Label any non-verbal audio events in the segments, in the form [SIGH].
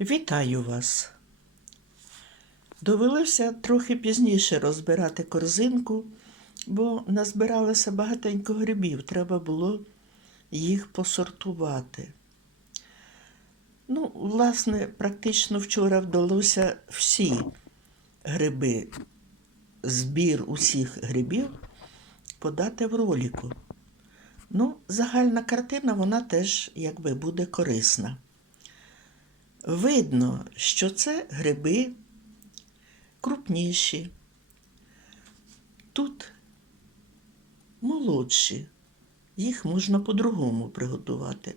Вітаю вас! Довелося трохи пізніше розбирати корзинку, бо назбиралося багатенько грибів, треба було їх посортувати. Ну, власне, практично вчора вдалося всі гриби, збір усіх грибів подати в роліку. Ну, загальна картина, вона теж якби буде корисна. Видно, що це гриби крупніші. Тут молодші, їх можна по-другому приготувати.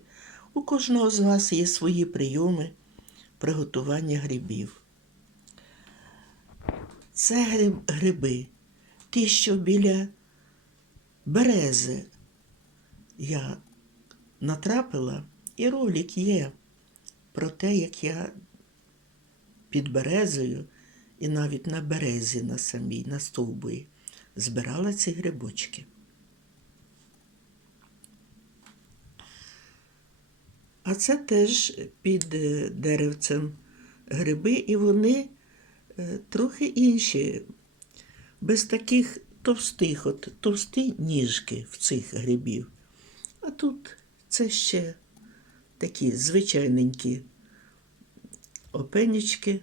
У кожного з вас є свої прийоми приготування грибів. Це гриб, гриби, ті, що біля берези я натрапила, і ролик є про те, як я під березою і навіть на березі на самій, на стовбурі, збирала ці грибочки. А це теж під е, деревцем гриби, і вони е, трохи інші, без таких товстих, от товсті ніжки в цих грибів. А тут це ще такі звичайненькі опенічки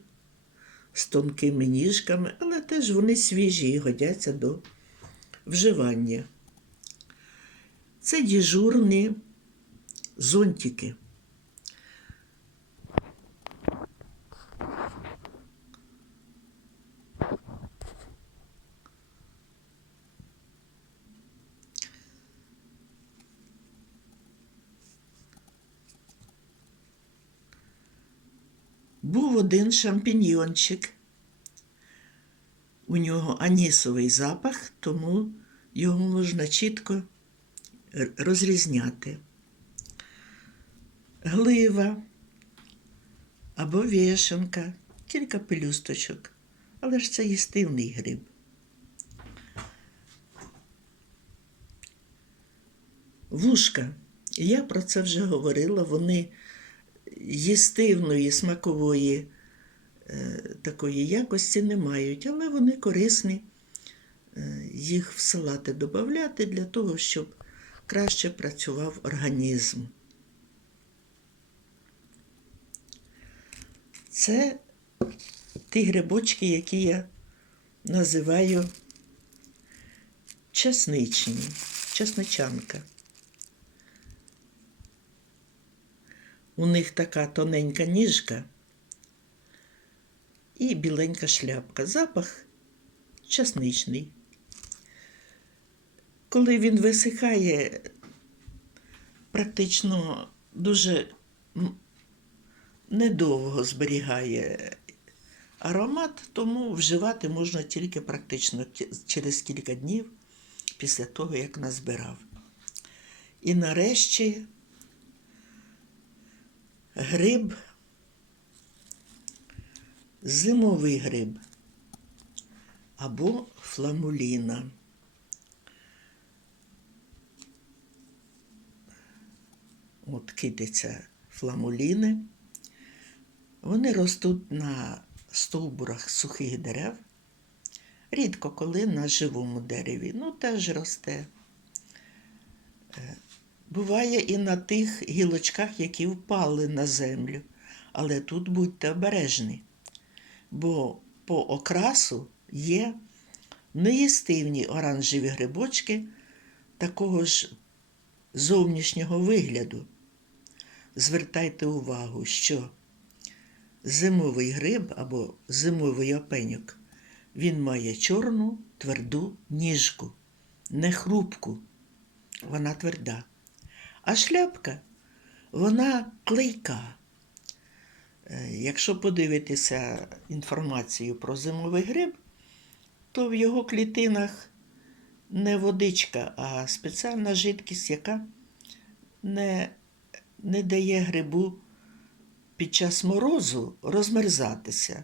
з тонкими ніжками, але теж вони свіжі і годяться до вживання. Це діжурні зонтики. Був один шампіньйончик. У нього анісовий запах, тому його можна чітко розрізняти. Глива або вішенка, кілька пелюсточок, але ж це їстивний гриб. Вушка. Я про це вже говорила. Вони їстивної смакової е, такої якості не мають, але вони корисні. Е, їх в салати додати для того, щоб краще працював організм. Це ті грибочки, які я називаю чесничні, чесничанка. У них така тоненька ніжка і біленька шляпка. Запах часничний. Коли він висихає, практично дуже недовго зберігає аромат, тому вживати можна тільки практично через кілька днів після того, як назбирав. І нарешті гриб, зимовий гриб або фламуліна. От кидаться фламуліни. Вони ростуть на стовбурах сухих дерев. Рідко коли на живому дереві. Ну, теж росте. Буває і на тих гілочках, які впали на землю. Але тут будьте обережні, бо по окрасу є неїстивні оранжеві грибочки такого ж зовнішнього вигляду. Звертайте увагу, що зимовий гриб або зимовий опеньок, він має чорну тверду ніжку, не хрупку, вона тверда. А шляпка, вона клейка. Е, Якщо подивитися інформацію про зимовий гриб, то в його клітинах не водичка, а спеціальна жидкість, яка не, не дає грибу під час морозу розмерзатися.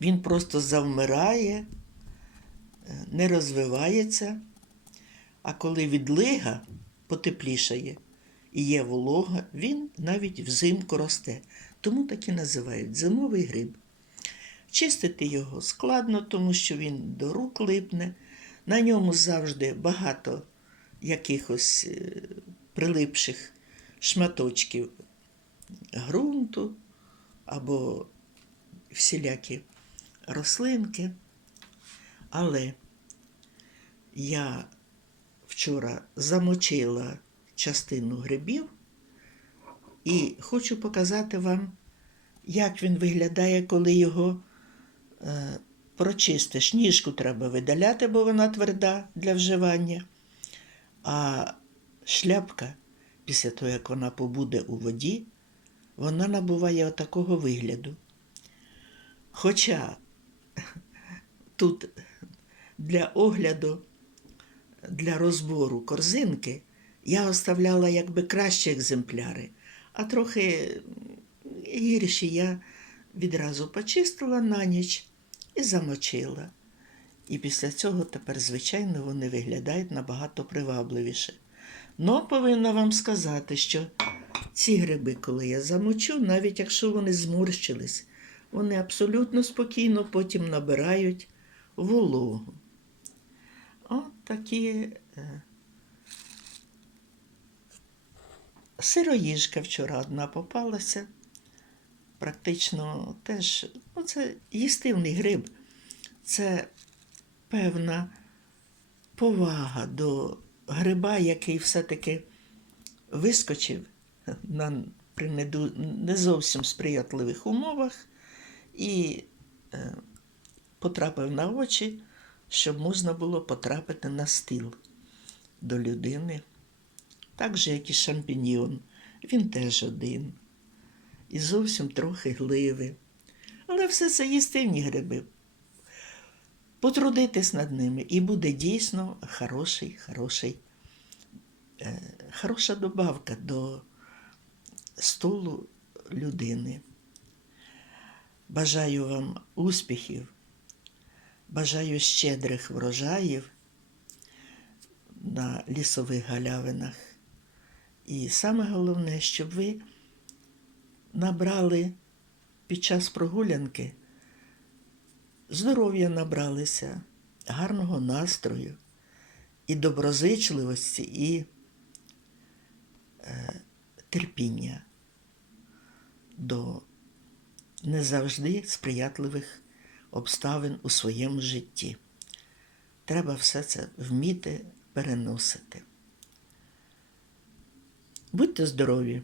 Він просто завмирає, е, не розвивається, а коли відлига потеплішає і є волога, він навіть взимку росте. Тому так і називають зимовий гриб. Чистити його складно, тому що він до рук липне. На ньому завжди багато якихось е, прилипших шматочків ґрунту або всілякі рослинки. Але я вчора замочила частину грибів і хочу показати вам, як він виглядає, коли його е, прочистиш. Ніжку треба видаляти, бо вона тверда для вживання. А шляпка, після того, як вона побуде у воді, вона набуває отакого вигляду. Хоча [LAUGHS] тут для огляду, для розбору корзинки я оставляла якби кращі екземпляри, а трохи гірші я відразу почистила на ніч і замочила. І після цього тепер, звичайно, вони виглядають набагато привабливіше. Но повинна вам сказати, що ці гриби, коли я замочу, навіть якщо вони зморщились, вони абсолютно спокійно потім набирають вологу. От такі е, сироїжка вчора одна попалася. Практично теж, ну, це їстивний гриб. Це певна повага до гриба, який все-таки вискочив на, при не зовсім сприятливих умовах і е, потрапив на очі, щоб можна було потрапити на стіл до людини. Так же, як і шампіньйон, він теж один. І зовсім трохи гливи. Але все це їстивні гриби. Потрудитись над ними, і буде дійсно хороший, хороший, е, хороша добавка до столу людини. Бажаю вам успіхів, бажаю щедрих врожаїв на лісових галявинах. І саме головне, щоб ви набрали під час прогулянки, здоров'я набралися, гарного настрою і доброзичливості, і е, терпіння до не завжди сприятливих обставин у своєму житті. Треба все це вміти переносити. Будьте здорові!